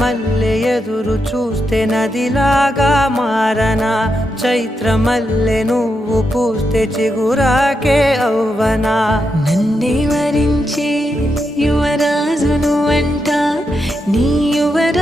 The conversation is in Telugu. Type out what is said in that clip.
మల్లె ఎదురు చూస్తే నదిలాగా మారనా, చైత్రమల్లె నువ్వు పూస్తే చిగురాకే అవ్వనా. నన్నే వరించే యువరాజును అంట నీ యువ